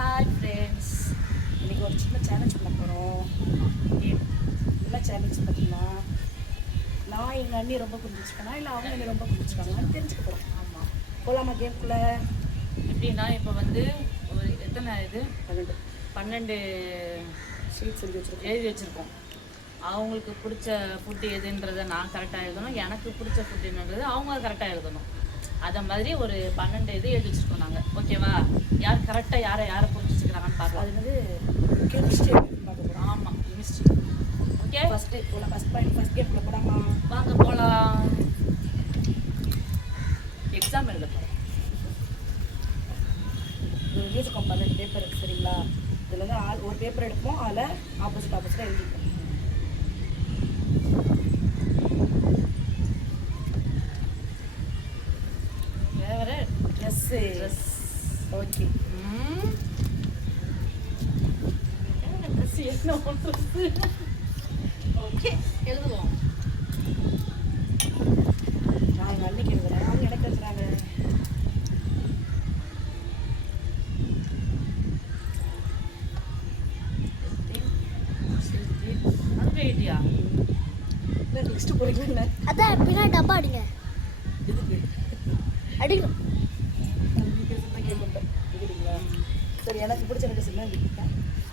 Hi friends, இன்றைக்கி ஒரு சின்ன சேலஞ்ச் பண்ண போகிறோம். என்ன சேலஞ்ச் பார்த்தீங்கன்னா, நான் எங்கள் அண்ணி ரொம்ப புரிஞ்சிச்சுக்கேனா இல்லை அவங்க என்னை ரொம்ப புரிஞ்சுக்காங்கன்னு தெரிஞ்சுக்க போகிறோம். ஆமாம், போகலாமா கேம்குள்ளே? எப்படின்னா இப்போ வந்து ஒரு எத்தனை இது 12 ஷீட்ஸ் எழுதி வச்சுருக்கோம். அவங்களுக்கு பிடிச்ச ஃபுட்டு எதுன்றதை நான் கரெக்டாக எழுதணும், எனக்கு பிடிச்ச ஃபுட்டு என்னன்றது அவங்க கரெக்டாக எழுதணும். அதை மாதிரி ஒரு 12 இது எழுதி வச்சுருக்கோம் நாங்கள். ஓகேவா? யார் கரெக்டாக யாரை புரிஞ்சுக்கிறாங்கன்னு பார்க்கலாம். அது வந்து கெமிஸ்ட்ரி பார்க்க போகிறோம். ஆமாம், கெமிஸ்ட்ரி. ஓகே, ஃபஸ்ட் கேம்குள்ளே போடாமா? வாங்க போகலாம். எக்ஸாம் எழுத போகிறோம். எழுதிருக்கோம் 12 பேப்பர், சரிங்களா? இதில் வந்து ஒரு பேப்பர் எடுப்போம், அதில் ஆப்போசிட்டாக எழுதிப்போம். Dress okay. ஓகே, எழுதுவோம். நான் எங்கள் அன்னைக்கு எழுதுறேன், அவங்க எனக்கு எழுதுறாங்க. ஐடியா நெக்ஸ்ட் போறீங்களா? அதான் எப்படின்னா டப்பா அடிங்க. அடிக்கணும். சரி, எனக்கு பிடிச்ச எனக்கு சின்ன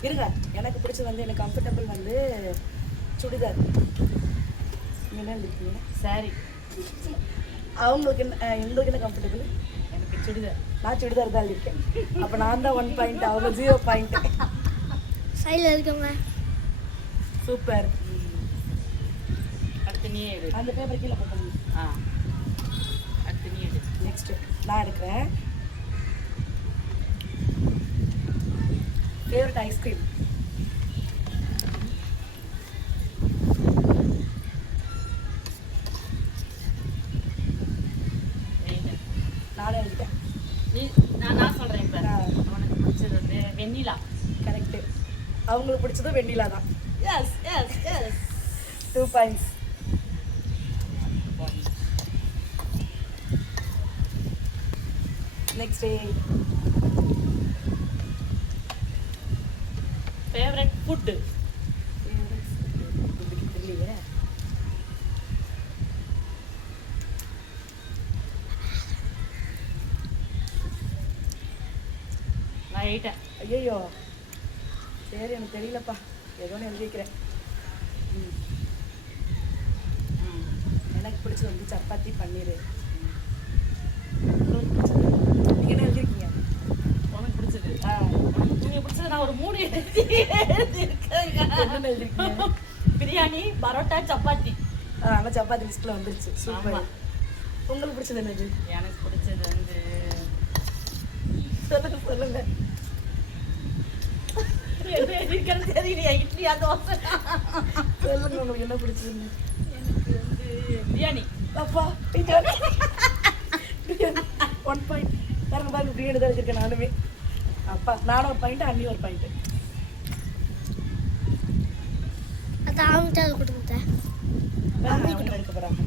இருங்க. எனக்கு பிடிச்சது வந்து எனக்கு கம்ஃபர்டபுள் வந்து சுடிதார். என்ன இருக்கீங்க? சாரி. அவங்களுக்கு என்ன, எங்களுக்கு என்ன கம்ஃபர்டபுள்? எனக்கு சுடிதார். நான் சுடிதார் தான் இருக்கேன். அப்போ நான் தான் 1 பாயிண்ட், அவங்க 0 பாயிண்ட். சைடில் இருக்கவங்க சூப்பர். அடுத்து நீ எடு. அந்த பேப்பர் கீழே போட்டோம். அடுத்து நீ எடு. நெக்ஸ்ட் நான் எடுக்கிறேன். Favourite ice cream. நானே எழுதிட்டேன். நான் சொல்கிறேன். இப்போ உனக்கு பிடிச்சது வந்து வெண்ணிலா. கரெக்டு. அவங்களுக்கு பிடிச்சதும் வெண்ணிலா தான். Yes yes yes 2 points. Next favourite food. தெரியலையே. நான் எழுதிட்டேன். ஐயோ சரி, எனக்கு தெரியலப்பா, ஏதோ ஒன்று எழுதி வைக்கிறேன். எனக்கு பிடிச்சது வந்து சப்பாத்தி பன்னீர். நீங்கள் என்ன எழுதிருக்கீங்க? உனக்கு பிடிச்சது? நீங்கள் பிடிச்சது நான் ஒரு 3 எழுதியிருக்கேன். என்ன எழுதிருக்கீங்க? பிரியாணி, பரோட்டா, சப்பாத்தி. ஆனால் சப்பாத்தி லிஸ்ட்டில் வந்துருச்சு. சூப்பர். உங்களுக்கு பிடிச்சது என்னது? எனக்கு பிடிச்சது வந்து சொல்லுங்க. தெரியலையா? இட்லியா தோசை? சொல்லுங்க, உங்களுக்கு என்ன பிடிச்சது? எனக்கு வந்து பிரியாணி. அப்பா பிரியாணி 1 பாயிண்ட். பாருங்க பாருங்க, பிரியாணி தான் வச்சிருக்கேன் நானுமே. அப்பா நானும் 1 பாயிண்ட், அண்ணி 1 பாயிண்ட். அது அவங்ககிட்ட அதை கொடுங்க. எடுக்க போகிறாங்க.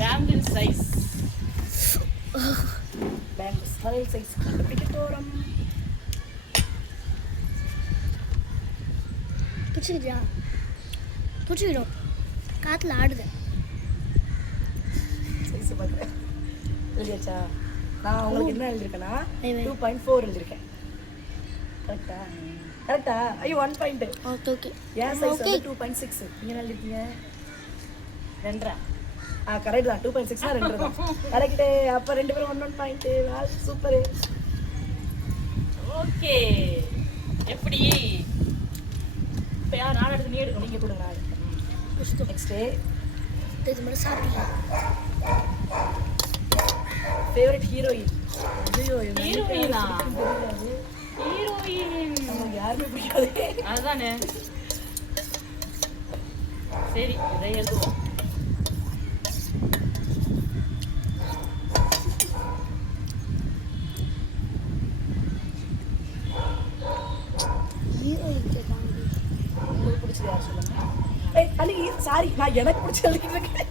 Bangle size. பேங்கிள்ஸ் வளையல் சைஸ் கண்டுபிடிக்க போகிறோம். பிடிச்சிக்கிட்டியா? பிடிச்சிக்கிடும். காற்றுல ஆடுது. சைஸ் பார்க்குறேன். எழுதியாச்சா? நான் உங்களுக்கு என்ன எழுதியிருக்கேன்னா 2 2.4 எழுதியிருக்கேன். கரெக்டா? கரெக்டா? ஐயோ 1 பாயிண்ட். Okay okay. ஏன் சைஸ் வந்து 2.6. நீங்கள் என்ன எழுதிருக்கீங்க? 2. கரெக்ட் தான். 2.6 தான் 2 தான். கரெக்டு. அப்போ 2 பேரும் 1 பாயிண்ட். சூப்பரு. ஓகே. எப்படி? இப்போ யார் நான் எடுத்து நீ எடுக்கணும்? நீங்கள் கொடுங்க. நெக்ஸ்ட்டு இது மட்டும் சாப்பிடுங்க. Favourite heroine. ஐயோ ஹீரோயினா? தெரியாது. ஹீரோயின் நமக்கு யாருமே பிடிக்காது. அதுதானே. சரி, இதை எழுதுவோம். உங்களுக்கு பிடிச்சது யார் சொல்லுங்க? அன்னைக்கு சாரி, நான் எனக்கு பிடிச்ச எழுதிட்டு இருக்கேன்.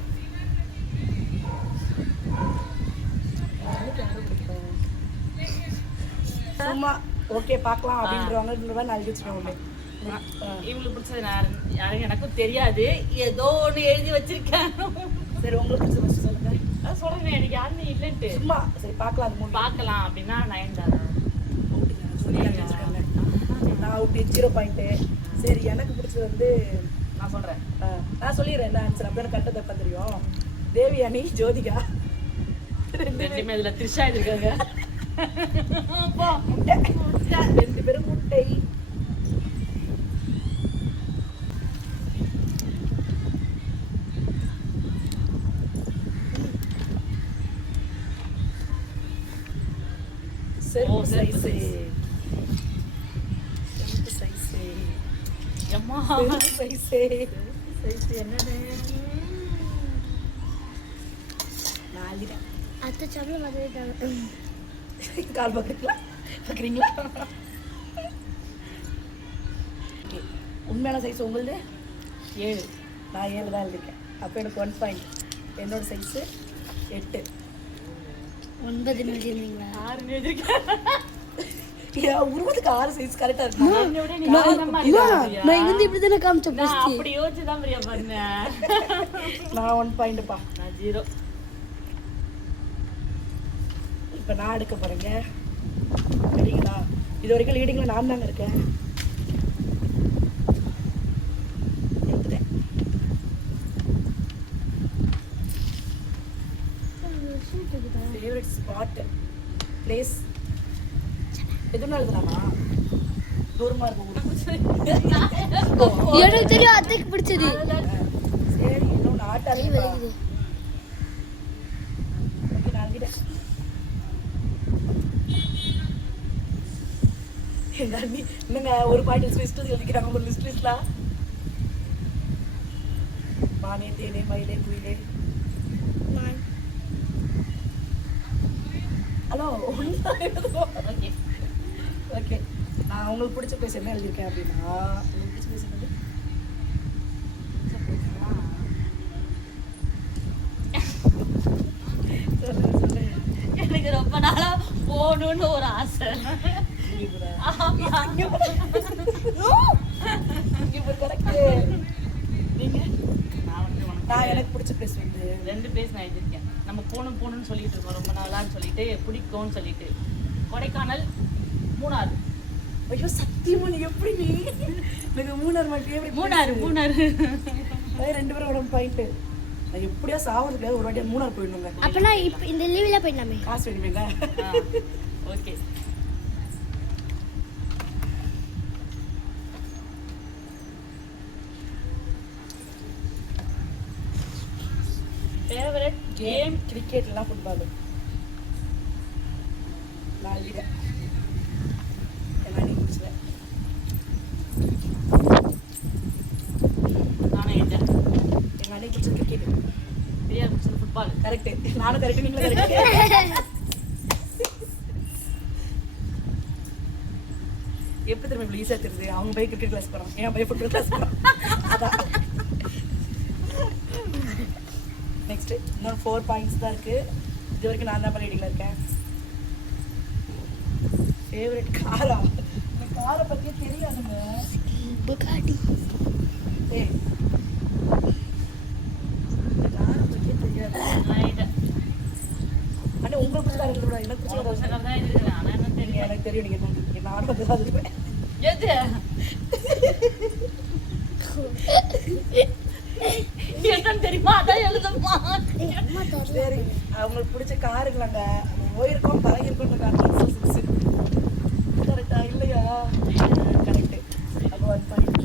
சும்மா ஓகே பார்க்கலாம் அப்படின்றவங்க இந்த மாதிரி நான் எழுதி வச்சுக்கோங்க. இவங்களுக்கு பிடிச்சது யாரும் எனக்கும் தெரியாது, ஏதோ ஒண்ணு எழுதி வச்சிருக்கேன். சரி உங்களுக்கு பிடிச்ச ஃபர்ஸ்ட் சொல்லுங்க. அதான் சொல்றேன் எனக்கு யாருமே இல்லைன்ட்டு. சும்மா சரி பார்க்கலாம் அது மூணு பார்க்கலாம் அப்படின்னா நயன்தாரா. நான் அவுட்டு 0 பாயிண்ட். சரி எனக்கு பிடிச்சது வந்து நான் சொல்றேன், நான் சொல்லிடுறேன் என்ன ஆன்சர். அப்படியே கரெக்டாக தப்பா தெரியும். தேவியானி, ஜோதிகா ரெண்டுமே இதுல த்ரிஷா இருக்காங்க. முட்டை 2 பேரும் முட்டை. செருப்பு சைஸு அம்மா சைஸு என்னது? நான் அள்ளிட்டேன். அத்தை சம்பளம் வந்துட்டாங்க. கால் பார்க்குறீங்களா? உண்மையான சைஸ் உங்களுது 7. நான் 7 தான் எழுதிருக்கேன். அப்போ எனக்கு 1 பாயிண்ட். என்னோட சைஸு 8. 9 எழுதிருந்தீங்களா? 6 எழுதிருக்கேன். உருவத்துக்கு 6 சைஸ் கரெக்டாக இருக்கும். நான் இங்க இப்படி தானே காமிச்சேன். அப்படி யோசிச்சுதான் பிரியா பண்ணேன். நான் 1 பாயிண்ட்ப்பா. நான் 0. இப்போ நான் எடுக்க போகிறேங்க. சரிங்களா? இது வரைக்கும் லீடிங்கில் நான் தாங்க இருக்கேன். எடுத்துட்டேன். ஃபேவரட் ஸ்பாட் பிளேஸ் எதுவும் எழுதலாமா? தூரமாக இருக்கும். எனக்கு தெரியும் அத்தைக்கு பிடிச்சது. சரி இன்னொன்று ஆட்டாளி வலிக்குது. ஓகே நான் எழுதிட்டேன். எங்க அண்ணி இல்லைங்க ஒரு பாயிண்ட் லிஸ்ட் எழுதிக்கிறாங்க. ஒரு லிஸ்ட்லாம் மானே தேனே மயிலே குயிலே. ஹலோ ஓகே ஓகே நான் உங்களுக்கு பிடிச்ச பிளேஸ் என்ன எழுதியிருக்கேன் அப்படின்னா உங்களுக்கு பிடிச்ச பிளேஸ் என்னது? சொல்லுங்க. எனக்கு ரொம்ப நாளா போகணும்னு ஒரு ஆசை. ஆமா. நீங்க நான் வந்து நான் எனக்கு பிடிச்ச பிளேஸ் வந்து 2 பேஸ் நான் எழுதியிருக்கேன். நம்ம போகணும்னு சொல்லிட்டு இருக்கோம் ரொம்ப நாளான்னு சொல்லிட்டு, பிடிக்கும்னு சொல்லிட்டு. கொடைக்கானல், மூணாறு. ஐயோ சத்தியமா நீ எப்படி நீ எனக்கு மூணாறு மாதிரி ஃபேவரட். மூணாறு 2 பேரும் 1 பாயிண்ட். நான் எப்படியா சாவதுக்கு ஒரு வாட்டி மூணாறு போயிடணுங்க. அப்பனா இப்போ இந்த லீவ்ல போயிடலாமே. காசு வேணுமேங்க. ஓகே. ஃபேவரட் கேம் கிரிக்கெட் இல்லைனா ஃபுட்பால். நான் எழுதிட்டேன். என்ன நீ பிடிச்சல? நானே எழுதேன். எங்கள் அன்னைக்கு பிடிச்சது கிரிக்கெட். பிரியா பிடிச்சது ஃபுட்பால். கரெக்டு. நானும் கரெக்டு, நீங்களும் கரெக்டு. எப்படி திரும்ப இவ்வளோ ஈஸியாக தெரியுது? அவங்க போய் கிரிக்கெட் கிளாஸ் போகிறான், என் பையன் ஃபுட்பால் கிளாஸ் போகிறான். அதான் நெக்ஸ்ட்டு இன்னொரு 4 பாயிண்ட்ஸ் தான் இருக்குது. இது வரைக்கும் நான் தான் ரீடிங்கில் இருக்கேன். ஃபேவரட் காரா? இந்த காரை பற்றியே தெரியாதுங்க. புகாட்டி. ஏய் இந்த காரை பற்றியே தெரியாது. நான் எழுதேன். ஆனால் உங்களுக்கு பிடிச்சதா இருக்கக்கூடாது, எனக்கு பிடிச்சதா புதுசாக தான் எழுதிருக்கேன். ஆனால் என்ன தெரியும் எனக்கு தெரியும் நீங்கள் என்ன இருக்கீங்க. நானும் வந்து தான் இருப்பேன். எது என்னன்னு தெரியுமா? அதான் எழுதமா. சரி அவங்களுக்கு பிடிச்ச காருங்களாங்க. போயிருக்கோம் பழகிருக்கோம். கரெக்டா இல்லையா? கரெக்டு. அப்போ 1 பாயிண்ட்.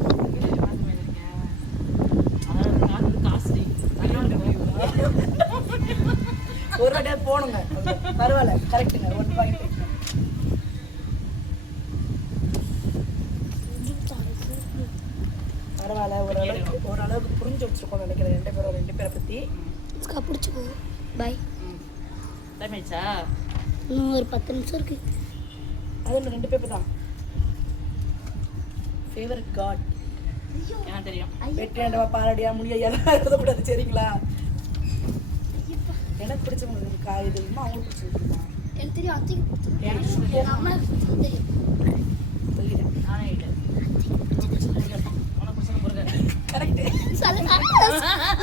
ஒரு வாட்டியா போகணுங்க. பரவாயில்ல கரெக்டுங்க. 1 பாயிண்ட். பரவாயில்ல ஓரளவுக்கு புரிஞ்சு வச்சிருக்கோம்னு நினைக்கிறேன் 2 பேரை பற்றி. பிடிச்சிக்கோ. பாய். தமிழ்ச்சா இன்னும் ஒரு 10 நிமிஷம் இருக்கு. அது 2 பேப்பர் தான். ஃபேவரட் காட் எனக்கு தெரியும். வெற்றியாண்டவா பாரடியா முடியா எல்லாம் எழுதக்கூடாது சரிங்களா? எனக்கு பிடிச்சவங்களுக்கு இது இல்லைமா அவங்களுக்கு பிடிச்சிருக்குமா? எனக்கு தெரியும் அத்தைக்கு பிடிச்சது எனக்கு எங்கள் அம்மாவுக்கு பிடிச்சது தெரியும் சொல்லிட்டேன். நானே இல்லை உனக்கு பிடிச்சது முருகன். கரெக்ட்.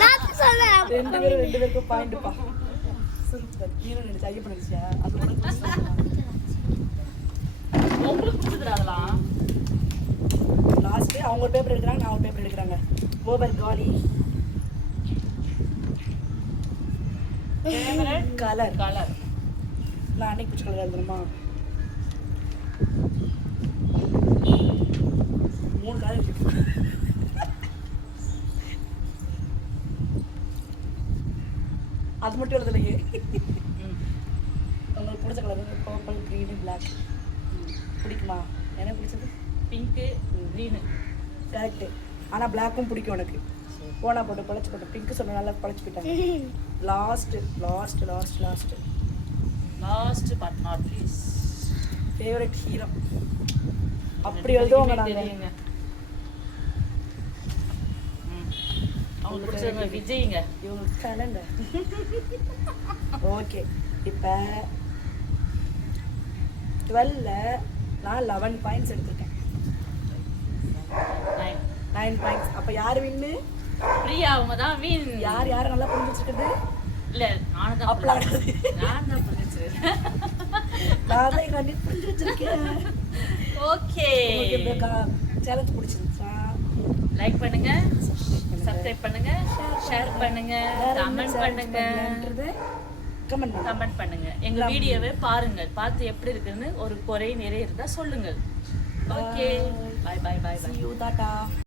நான் சொல்றேன் ரெண்டு பேருக்கும் பாயிண்ட்ப்பா. சூப்பர். நீனும் நினைச்ச ஐயப்பன் நினைச்சியா? அது உனக்கு பிடிச்சதா? உங்களுக்கு பிடிச்சதுடா அதெல்லாம். லாஸ்ட் அவங்க ஒரு பேப்பர் எடுக்கிறாங்க, நான் ஒரு பேப்பர் எடுக்கிறாங்க. ஓவர் காலி Favorite கலர். colour. நான் அன்னைக்கு பிடிச்ச கலர் எழுதணுமா? 3 கலர் இருக்கு. அது மட்டும் எழுதலையே. ம். உங்களுக்கு பிடிச்ச கலர் பர்பிள், க்ரீனு, பிளாக் பிடிக்குமா? எனக்கு பிடிச்சது பிங்க்கு க்ரீனு. கரெக்டு. ஆனால் பிளாக்கும் பிடிக்கும் எனக்கு. போனா போட்டு பழச்சு போட்டு பிங்க் சொன்ன நல்லா பழச்சு போயிட்டாங்க. Last last but not least. Favourite hero அப்படி எழுதுவாங்க நாங்கள். தெரியுங்க. அவங்களுக்கு பிடிச்சவங்க விஜய்ங்க. இவங்களுக்கு தானேங்க. ஓகே, இப்போ 12ல் நான் 11 பாயிண்ட்ஸ் எடுத்திருக்கேன். 9 பாயிண்ட்ஸ். அப்போ யார் வின்னு? பிரியா அவங்க தான் வீண். யார் நல்லா புரிஞ்சு வச்சிருக்குது? இல்ல நானும் தான் அப்பலாம் புரிஞ்சு- நான் தான் புரிஞ்சிருக்கேன். நான் தான் எங்கள் அண்ணி புரிஞ்சு வச்சிருக்கேன். ஓகே, உங்களுக்கு இந்த சேலஞ்ச் பிடிச்சிருந்துச்சா? லைக் பண்ணுங்க, சப்ஸ்கிரைப் சப்ஸ்கிரைப் பண்ணுங்க, ஷேர் பண்ணுங்க, கமெண்ட் பண்ணுங்க, கமெண்ட் பண்ணுங்க. எங்க வீடியோவை பாருங்க, பார்த்து எப்படி இருக்குன்னு ஒரு குறை நிறைய இருந்தா சொல்லுங்க. Okay, bye bye bye bye. See you, tata.